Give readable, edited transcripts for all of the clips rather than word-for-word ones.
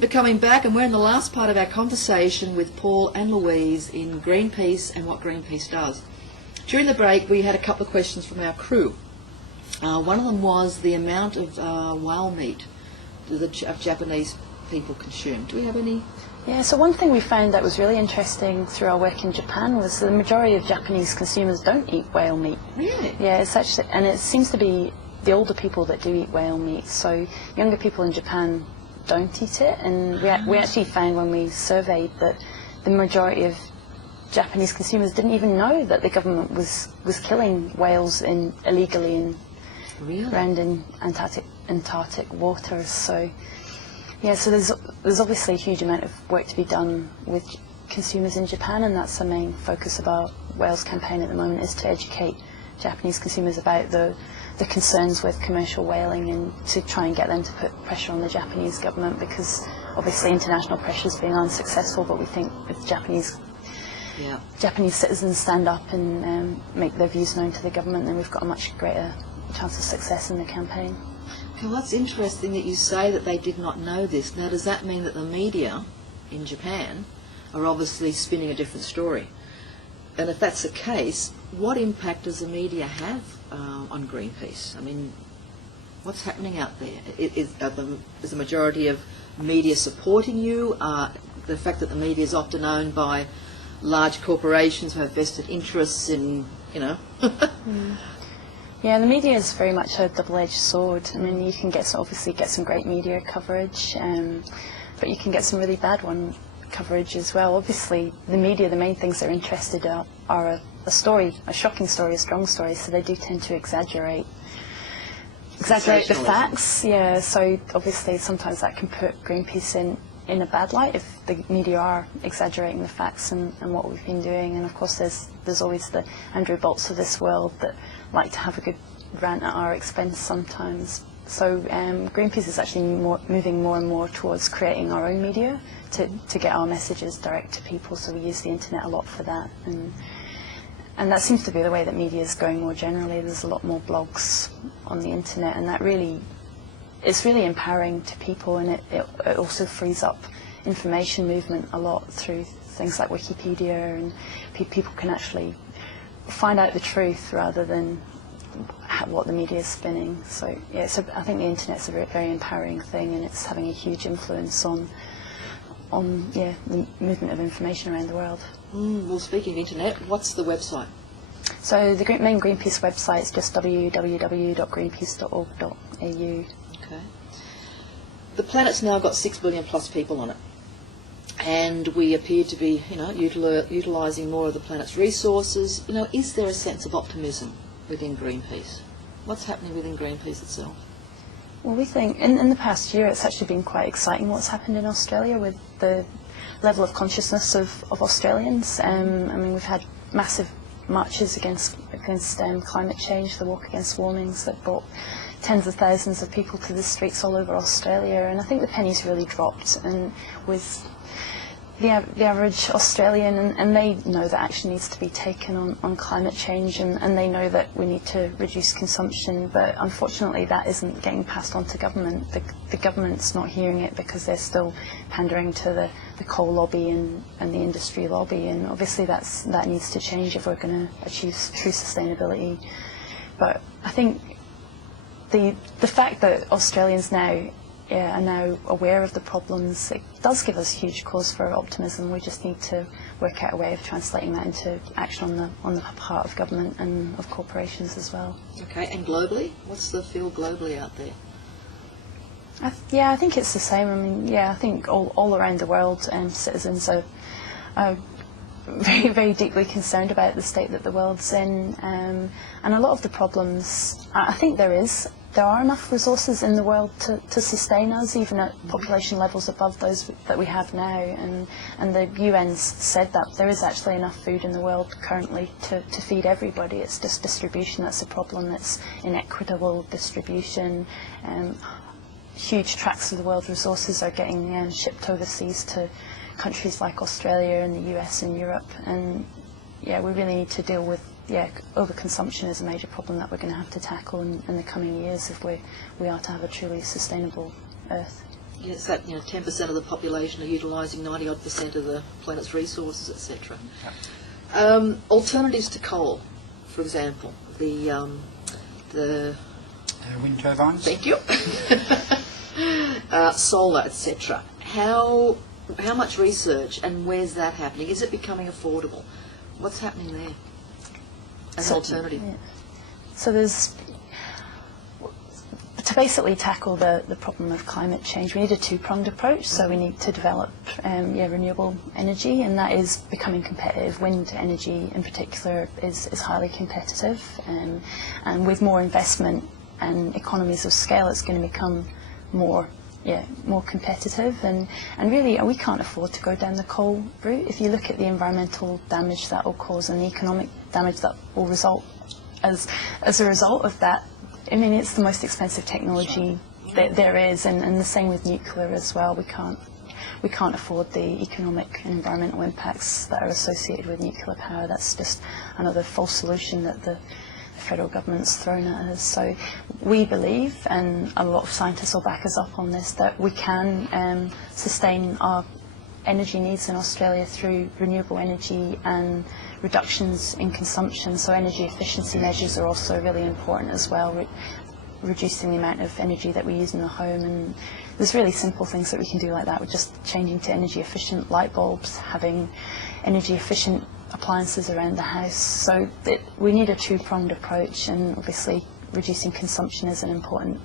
For coming back, and we're in the last part of our conversation with Paul and Louise in Greenpeace and what Greenpeace does. During the break we had a couple of questions from our crew. One of them was the amount of whale meat that Japanese people consume. Do we have any? Yeah, so one thing we found that was really interesting through our work in Japan was the majority of Japanese consumers don't eat whale meat. Really? Yeah, it's actually, and it seems to be the older people that do eat whale meat. So younger people in Japan don't eat it, and we actually found when we surveyed that the majority of Japanese consumers didn't even know that the government was killing whales illegally around in Antarctic waters. So yeah, so there's obviously a huge amount of work to be done with consumers in Japan, and that's the main focus of our whales campaign at the moment, is to educate Japanese consumers about the concerns with commercial whaling, and to try and get them to put pressure on the Japanese government, because obviously international pressure has been unsuccessful, but we think if Japanese citizens stand up and make their views known to the government, then we've got a much greater chance of success in the campaign. Well, that's interesting that you say that they did not know this. Now, does that mean that the media in Japan are obviously spinning a different story? And if that's the case, what impact does the media have on Greenpeace? I mean, what's happening out there? Is the majority of media supporting you? The fact that the media is often owned by large corporations who have vested interests in, Yeah, the media is very much a double-edged sword. I mean, you can obviously get some great media coverage, but you can get some really bad coverage as well. Obviously, the media, the main things they're interested in are a story, a shocking story, a strong story, so they do tend to exaggerate the facts. Yeah, so obviously sometimes that can put Greenpeace in a bad light if the media are exaggerating the facts and what we've been doing. And of course there's always the Andrew Bolts of this world that like to have a good rant at our expense sometimes. So Greenpeace is actually moving more and more towards creating our own media to get our messages direct to people, so we use the internet a lot for that, and that seems to be the way that media is going more generally. There's a lot more blogs on the internet, and that it's really empowering to people, and it also frees up information movement a lot through things like Wikipedia, and people can actually find out the truth rather than what the media is spinning. So yeah, so I think the internet's a very empowering thing, and it's having a huge influence on the movement of information around the world. Well, speaking of internet, what's the website? So the main Greenpeace website is just www.greenpeace.org.au. Okay. The planet's now got 6 billion plus people on it, and we appear to be, utilising more of the planet's resources. Is there a sense of optimism within Greenpeace? What's happening within Greenpeace itself? Well, we think in the past year it's actually been quite exciting what's happened in Australia with the level of consciousness of Australians. I mean, we've had massive marches against climate change, the Walk Against Warmings, that brought tens of thousands of people to the streets all over Australia, and I think the penny's really dropped, and with the average Australian, and they know that action needs to be taken on climate change, and they know that we need to reduce consumption, but unfortunately that isn't getting passed on to government. The government's not hearing it because they're still pandering to the coal lobby and the industry lobby, and obviously that needs to change if we're going to achieve true sustainability. But I think the fact that Australians now are now aware of the problems, it does give us huge cause for optimism. We just need to work out a way of translating that into action on the part of government and of corporations as well. Okay, and globally? What's the feel globally out there? I think it's the same. I mean, I think all around the world citizens are very, very deeply concerned about the state that the world's in, and a lot of the problems, I think there are enough resources in the world to sustain us, even at population levels above those that we have now, and the UN's said that there is actually enough food in the world currently to feed everybody. It's just distribution that's a problem. It's inequitable distribution. Huge tracts of the world's resources are getting shipped overseas to countries like Australia and the US and Europe, and we really need to deal with overconsumption is a major problem that we're going to have to tackle in the coming years if we are to have a truly sustainable Earth. Yes, that 10% of the population are utilising 90-odd% of the planet's resources, etc. Alternatives to coal, for example, the wind turbines. Thank you. Solar, etc. How much research and where's that happening? Is it becoming affordable? What's happening there as an alternative? Yeah. So there's, to basically tackle the problem of climate change, we need a two-pronged approach. So we need to develop renewable energy, and that is becoming competitive. Wind energy in particular is highly competitive, and with more investment and economies of scale, it's going to become more competitive, and really we can't afford to go down the coal route. If you look at the environmental damage that will cause and the economic damage that will result as a result of that, I mean, it's the most expensive technology that there is, and the same with nuclear as well. We can't afford the economic and environmental impacts that are associated with nuclear power. That's just another false solution that the federal government's thrown at us. So we believe, and a lot of scientists will back us up on this, that we can sustain our energy needs in Australia through renewable energy and reductions in consumption. So energy efficiency measures are also really important as well, reducing the amount of energy that we use in the home. And there's really simple things that we can do like that, with just changing to energy efficient light bulbs, having energy efficient appliances around the house. So we need a two-pronged approach, and obviously reducing consumption is an important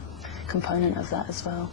component of that as well.